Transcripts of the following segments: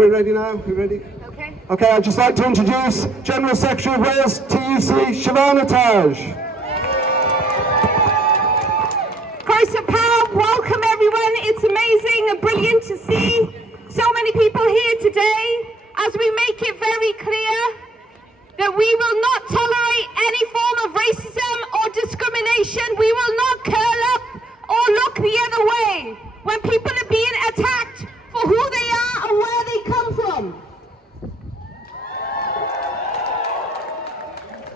we ready now? We ready? Okay. Okay, I'd just like to introduce General Secretary of Wales TUC, Shavana Taj. Croeso pawb, welcome everyone. It's amazing and brilliant to see so many people here today as we make it very clear that we will not tolerate any form of racism or discrimination. We will not curl up or look the other way when people are being attacked for who they are and where they come from.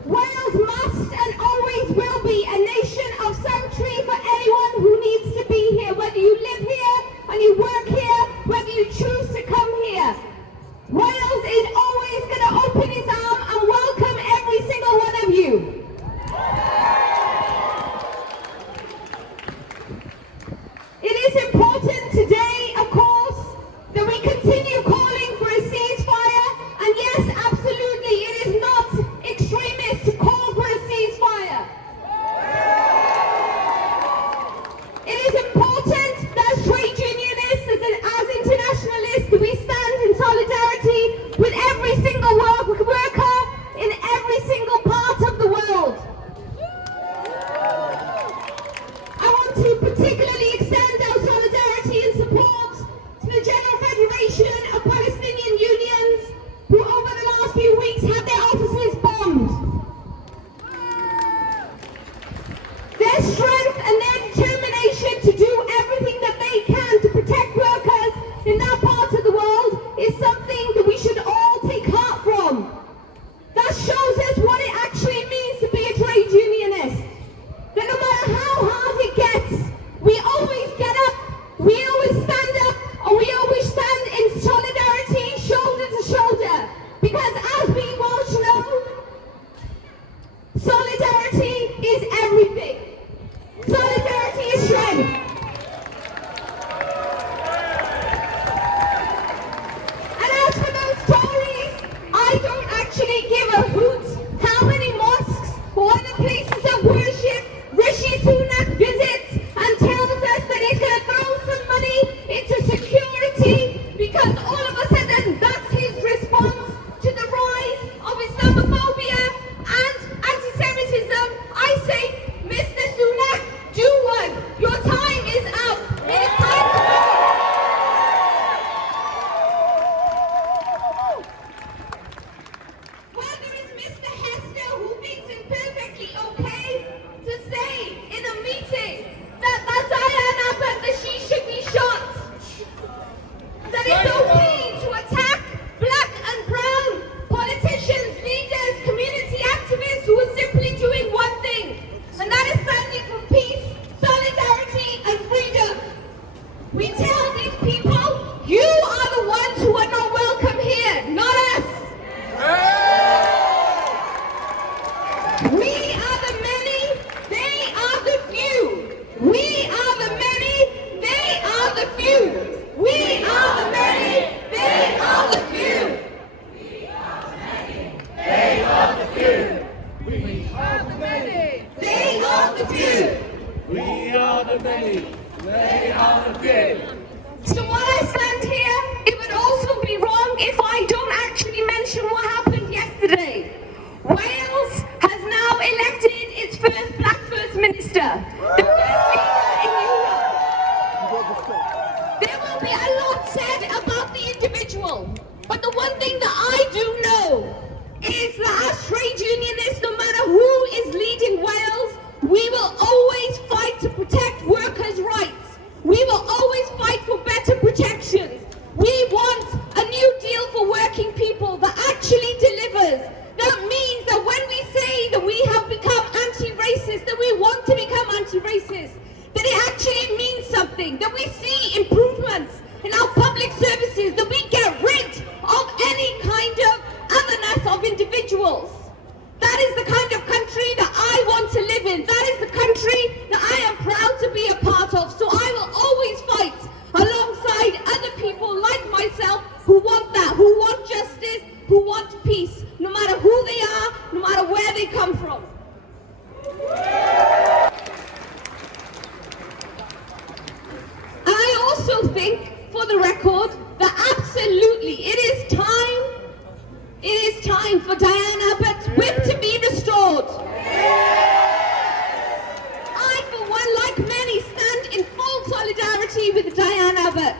Wales must and always will be a nation of sanctuary for anyone who needs to be here, whether you live here and you work here, whether you choose to come here. Wales is always going to open its arm and welcome every single one of you. It is important today, of course, that we continue calling for a ceasefire, and yes, absolutely, it is not extremist to call for a ceasefire. It is important that as trade unionists, as internationalists, we stand in solidarity with every single worker in every single part of the world. I want to particularly extend our solidarity and support to the General Federation of Palestinian Unions, who over the last few weeks had their offices bombed. Their strength and their determination to do everything that they can to protect workers in that part of the world is something that we should all take heart from. That shows us what it actually means to be a trade unionist. That no matter how hard it gets, we always get up, we always stand up, and we always stand in solidarity, shoulder to shoulder. Because as we Welsh know, solidarity is everything. Solidarity is strength. And as for those Tories, I don't actually give a hoot how many mosques or other places of worship Rishi Sunak visits and tells us that he's going to throw some money into security, because all of a sudden that's his response to the rise of Islamophobia and anti-Semitism. I say, Mr. Sunak, do one. Your time is up. It is time to go. Well, there is Mr. Hester, who thinks it perfectly okay to say in a meeting that Diana, that she should be shot. That it's okay to attack black and brown politicians, leaders, community activists who are simply doing one thing, and that is standing for peace, solidarity, and freedom. We tell these people, you are the ones who are not welcome here, not us. We are the many, they are the few. We are the many, they are the few. We are the many, they are the few. We are the many, they are the few. We are the many. They are the few. We are the many. They are the few. So while I stand here, it would also be wrong if I don't actually mention what happened yesterday. Wales has now elected its first black First Minister, the first leader in Europe. There will be a lot said about the individual, but the one thing that I do know is that as trade unionists, no matter who is leading Wales, we will always fight to protect workers' rights. We will always fight for better protections. We want a new deal for working people that actually delivers. That means that when we say that we have become anti-racist, that we want to become anti-racist, that it actually means something, that we see improvements in our public services, that we get rid of any kind of otherness of individuals. That is the kind of country that I want to live in. That is the country that I am proud to be a part of. So I will always fight alongside other people like myself who want that, who want justice, who want peace, no matter who they are, no matter where they come from. And I also whip to be restored. I, for one, like many, stand in full solidarity with Diane Abbott.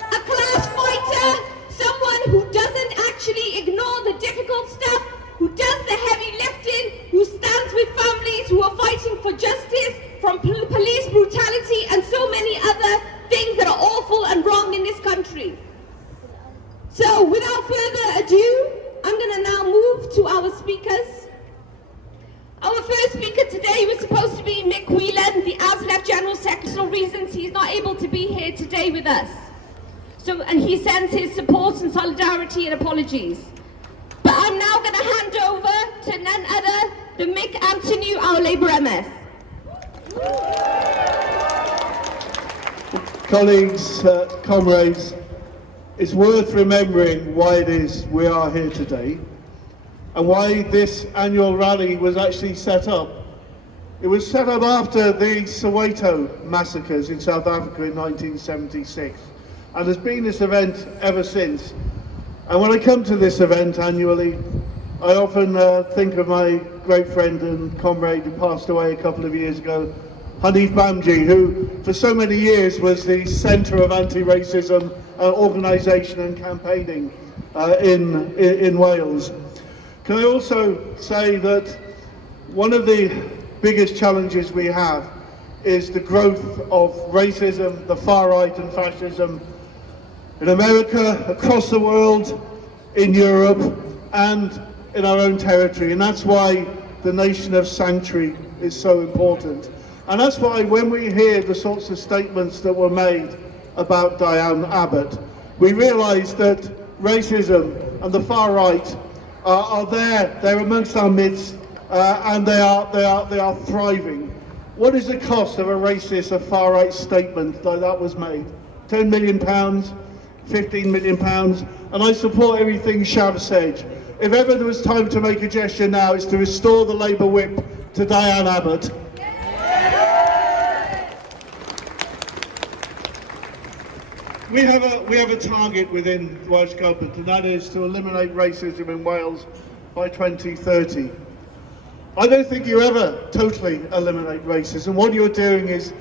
A class fighter, someone who doesn't actually ignore the difficult stuff, who does the heavy lifting, who stands with families who are fighting for justice from police brutality and so many other things that are awful and wrong in this country. So without further ado, I'm going to now move to our speakers. Our first speaker today was supposed to be Mick Whelan, the ASLEF General Secretary. For reasons he's not able to be here today with us. And he sends his support and solidarity and apologies. But I'm now going to hand over to none other than Mick Anthony, our Labour MS. Colleagues, comrades, it's worth remembering why it is we are here today and why this annual rally was actually set up. It was set up after the Soweto massacres in South Africa in 1976, and there's been this event ever since. And when I come to this event annually, I often think of my great friend and comrade who passed away a couple of years ago, Hanif Bamji, who for so many years was the centre of anti-racism organisation and campaigning in Wales. Can I also say that one of the biggest challenges we have is the growth of racism, the far right and fascism in America, across the world, in Europe and in our own territory, and that's why the nation of sanctuary is so important. And that's why when we hear the sorts of statements that were made about Diane Abbott, we realise that racism and the far right are there, they're amongst our midst, and they are thriving. What is the cost of a racist, a far right statement like that was made? £10 million, £15 million, and I support everything Shav said. If ever there was time to make a gesture now, it's to restore the Labour whip to Diane Abbott. We have a target within the Welsh Government, and that is to eliminate racism in Wales by 2030. I don't think you ever totally eliminate racism. What you're doing is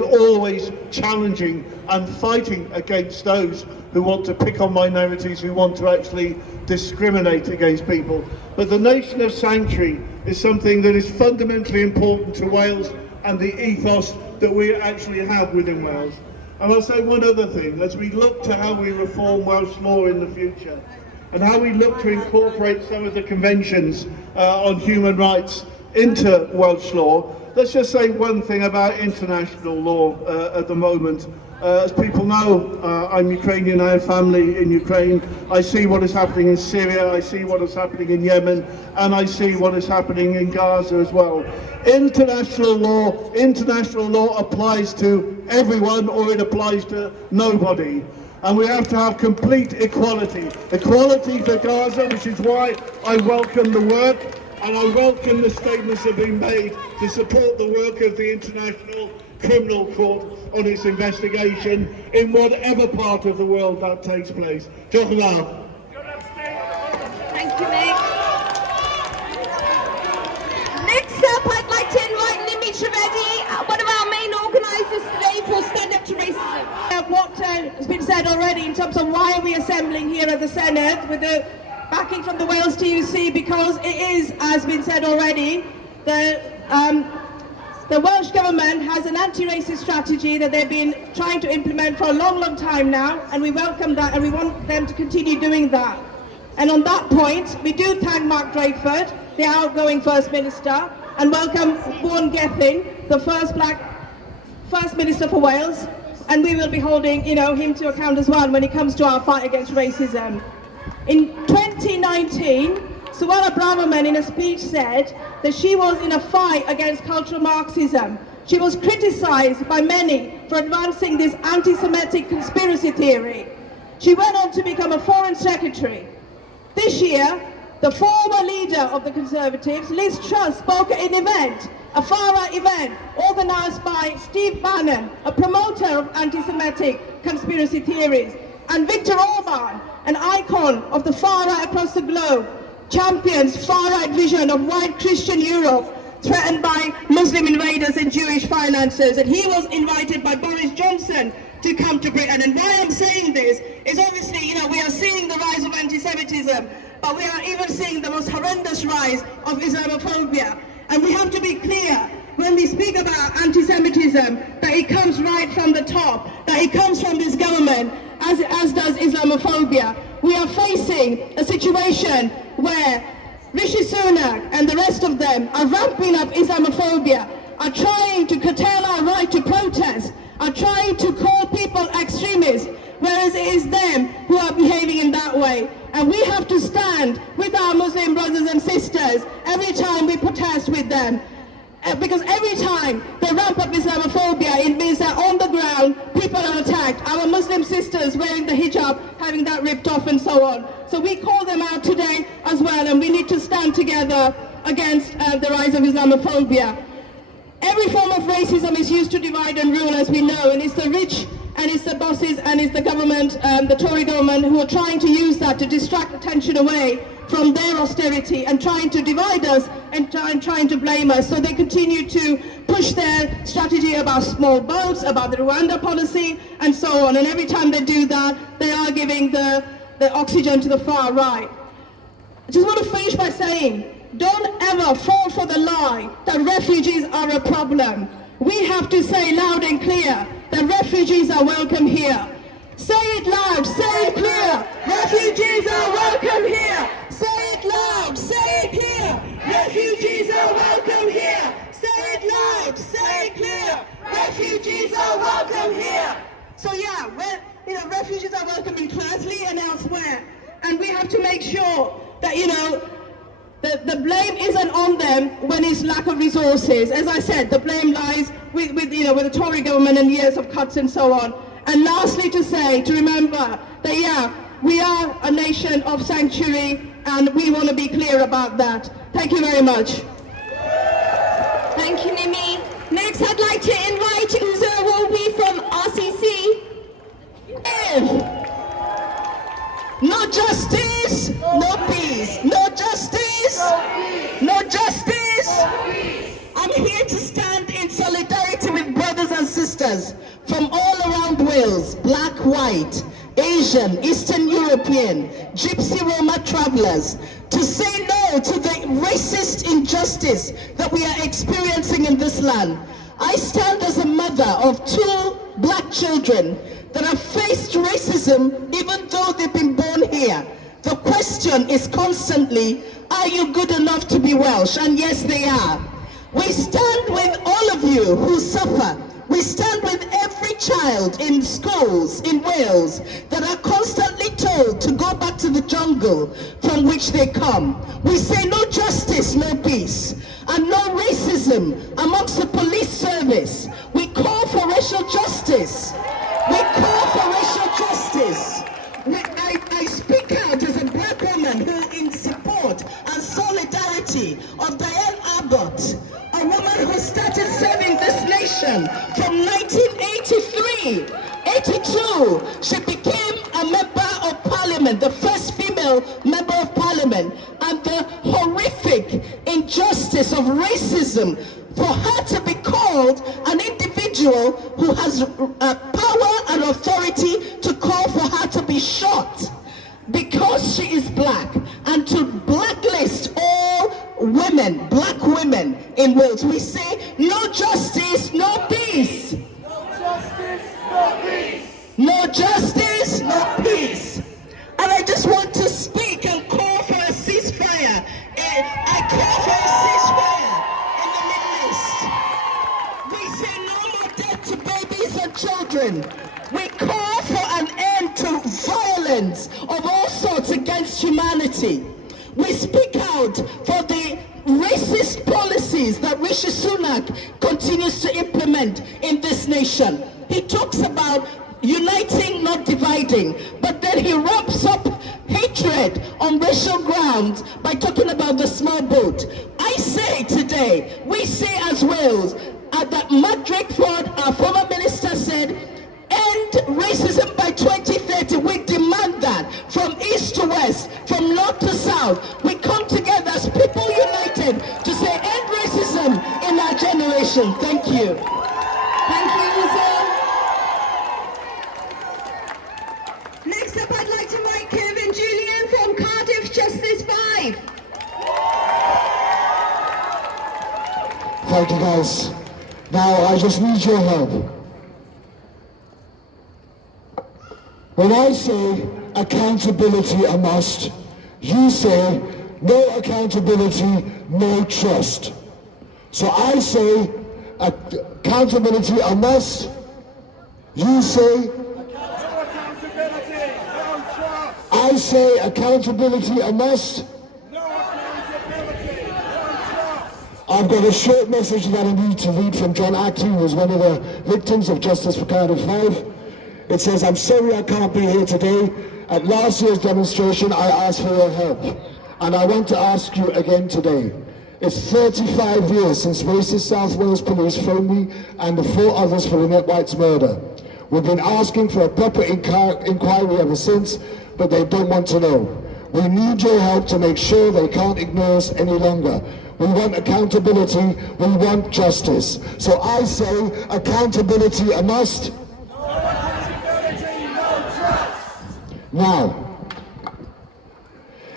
always challenging and fighting against those who want to pick on minorities, who want to actually discriminate against people. But the nation of sanctuary is something that is fundamentally important to Wales and the ethos that we actually have within Wales. And I'll say one other thing, as we look to how we reform Welsh law in the future, and how we look to incorporate some of the conventions on human rights into Welsh law, let's just say one thing about international law at the moment. As people know, I'm Ukrainian, I have family in Ukraine. I see what is happening in Syria, I see what is happening in Yemen, and I see what is happening in Gaza as well. International law applies to everyone, or it applies to nobody. And we have to have complete equality. Equality for Gaza, which is why I welcome the work, and I welcome the statements that have been made to support the work of the International Criminal Court on its investigation in whatever part of the world that takes place. Diolch yn fawr. Thank you, Mick. Next up, I'd like to invite Nimi Trivedi, one of our main organisers today for Stand Up to Racism. What has been said already in terms of why are we assembling here at the Senedd with the backing from the Wales TUC, because it is, as been said already, the Welsh Government has an anti-racist strategy that they've been trying to implement for a long time now, and we welcome that and we want them to continue doing that. And on that point, we do thank Mark Drakeford, the outgoing First Minister, and welcome Vaughan Gething, the first black First Minister for Wales, and we will be holding him to account as well when it comes to our fight against racism. In 2019, Suella Braverman in a speech said that she was in a fight against cultural Marxism. She was criticised by many for advancing this anti-Semitic conspiracy theory. She went on to become a Foreign Secretary. This year, the former leader of the Conservatives, Liz Truss, spoke at an event, a far-right event, organised by Steve Bannon, a promoter of anti-Semitic conspiracy theories, and Viktor Orban, an icon of the far-right across the globe, champions far-right vision of white Christian Europe threatened by Muslim invaders and Jewish financiers, and he was invited by Boris Johnson to come to Britain. And why I'm saying this is obviously, we are seeing the rise of anti-Semitism, but we are even seeing the most horrendous rise of Islamophobia. And we have to be clear when we speak about anti-Semitism that it comes right from the top, that it comes from this government, as does Islamophobia. We are facing a situation where Rishi Sunak and the rest of them are ramping up Islamophobia, are trying to curtail our right to protest, are trying to call people extremists, whereas it is them who are behaving in that way. And we have to stand with our Muslim brothers and sisters every time we protest with them. Because every time they ramp up Islamophobia, it means that on the ground, people are attacked. Our Muslim sisters wearing the hijab, having that ripped off and so on. So we call them out today as well, and we need to stand together against the rise of Islamophobia. Every form of racism is used to divide and rule, as we know, and it's the rich and it's the bosses and it's the government, the Tory government, who are trying to use that to distract attention away from their austerity and trying to divide us and trying to blame us. So they continue to push their strategy about small boats, about the Rwanda policy and so on. And every time they do that, they are giving the oxygen to the far right. I just want to finish by saying, don't ever fall for the lie that refugees are a problem. We have to say loud and clear that refugees are welcome here. Say it loud, say it clear. Refugees are welcome here. Say it loud, say it clear. Refugees are welcome here. Say it loud, say it clear. Refugees are welcome here. So yeah, refugees are welcome in Classley and elsewhere. And we have to make sure that, the blame isn't on them when it's lack of resources. As I said, the blame lies with the Tory government and years of cuts and so on. And lastly, to remember that, yeah, we are a nation of sanctuary, and we want to be clear about that. Thank you very much. Thank you, Nimi. Next, I'd like to invite Uzo Wobi from RCC. No justice, no peace. No justice, no justice. I'm here to stand in solidarity with brothers and sisters from all around Wales, black, white, Asian, Eastern European, Gypsy Roma travelers, to say no to the racist injustice that we are experiencing in this land. I stand as a mother of 2 black children that have faced racism even though they've been born here. The question is constantly, are you good enough to be Welsh? And yes, they are. We stand with all of you who suffer. We stand with every child in schools in Wales that are constantly told to go back to the jungle from which they come. We say no justice, no peace, and no racism amongst the police service. We call for racial justice. We call for racial justice. I speak out as a black woman who in support and solidarity of Diane Abbott, a woman who started serving this nation from 1983. 82, she became a member of parliament, the first female member of parliament, and the horrific injustice of racism for her to be called an individual who has power and authority to call for her to be shot because she is black, and to blacklist all women, black women in Wales. We say no justice, no peace. No justice, no peace. No justice, no peace. And I just want to speak and call for a ceasefire. I call for a ceasefire in the Middle East. We say no more death to babies and children. We call for an end to violence of all sorts against humanity. We speak out for the racist policies that Rishi Sunak continues to implement in this nation. He talks about uniting, not dividing, but then he wraps up hatred on racial grounds by talking about the small boat. I say today, we say as Wales, that Matt Drakeford, our former minister, said, end racism by 2030. We demand that from east to west, from north to south. We come elected to say end racism in our generation. Thank you. Thank you, Lisa. Next up, I'd like to invite Kevin Julian from Cardiff Justice 5. Thank you, guys. Now, I just need your help. When I say accountability a must, you say no accountability, no trust. So I say accountability a must, you say I say accountability a must. I've got a short message that I need to read from John Acton, who was one of the victims of Justice for Cardiff 5. It says, I'm sorry I can't be here today. At last year's demonstration, I asked for your help. And I want to ask you again today. It's 35 years since racist South Wales police phoned me and the 4 others for Lynette White's murder. We've been asking for a proper inquiry ever since, but they don't want to know. We need your help to make sure they can't ignore us any longer. We want accountability, we want justice. So I say accountability a must. No accountability, no trust. Now,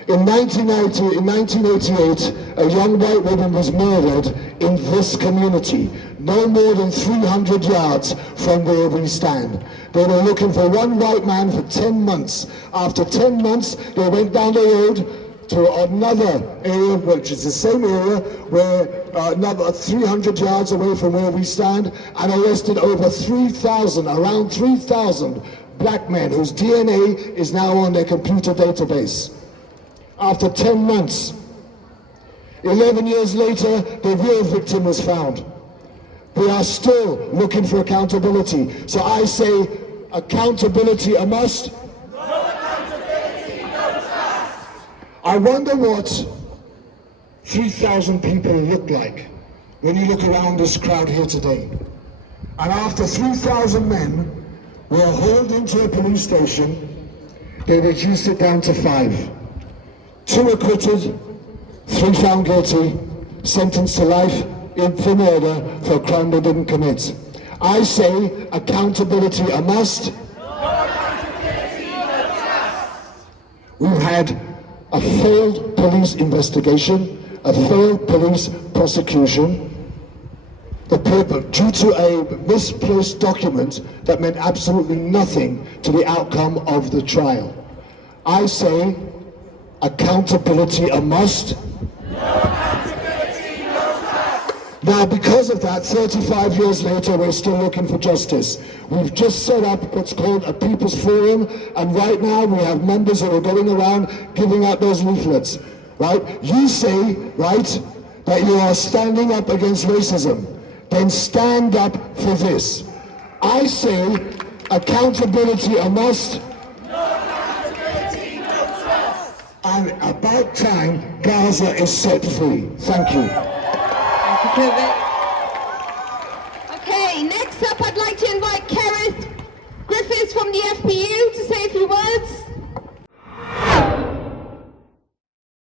in 1988, a young white woman was murdered in this community, no more than 300 yards from where we stand. They were looking for one white man for 10 months. After 10 months, they went down the road to another area, which is the same area, where another 300 yards away from where we stand, and arrested over 3,000, around 3,000 black men whose DNA is now on their computer database. After 10 months, 11 years later, the real victim was found. We are still looking for accountability. So I say accountability a must. I wonder what 3,000 people look like when you look around this crowd here today. And after 3,000 men were hauled into a police station, they reduced it down to 5. 2 acquitted, 3 found guilty, sentenced to life for murder for a crime they didn't commit. I say accountability a must. We've had a failed police investigation, a failed police prosecution, due to a misplaced document that meant absolutely nothing to the outcome of the trial. I say accountability a must. Now, because of that, 35 years later, we're still looking for justice. We've just set up what's called a People's Forum, and right now we have members that are going around giving out those leaflets, right? You say, right, that you are standing up against racism. Then stand up for this. I say accountability a must. And about time Gaza is set free. Thank you. Thank you, Kevin.